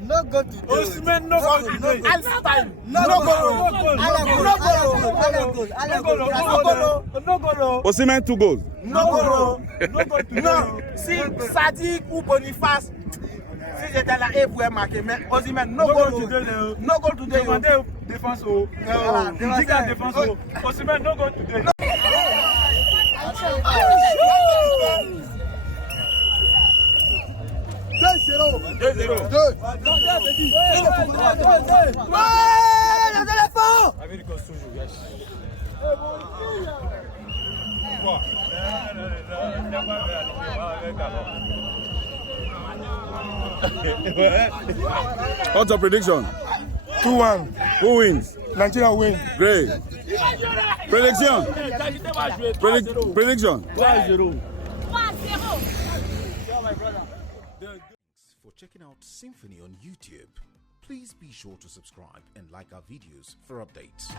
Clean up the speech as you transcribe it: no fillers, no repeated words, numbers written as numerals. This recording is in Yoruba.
No goal today. Osimhen no goal today. No goal. Osimhen 2 goals. No goal. No. Si Sadiq ou Boniface, si j'étais là, ils pouvaient marquer. Mais Osimhen, no goal today. No goal today. Demandez défense au. Dis la défense au. Osimhen, no goal today. What's your prediction? 2-1. Who wins? Nigeria win. Great. Prediction. Prediction. 3-0. For checking out Symphony on YouTube. Please be sure to subscribe and like our videos for updates.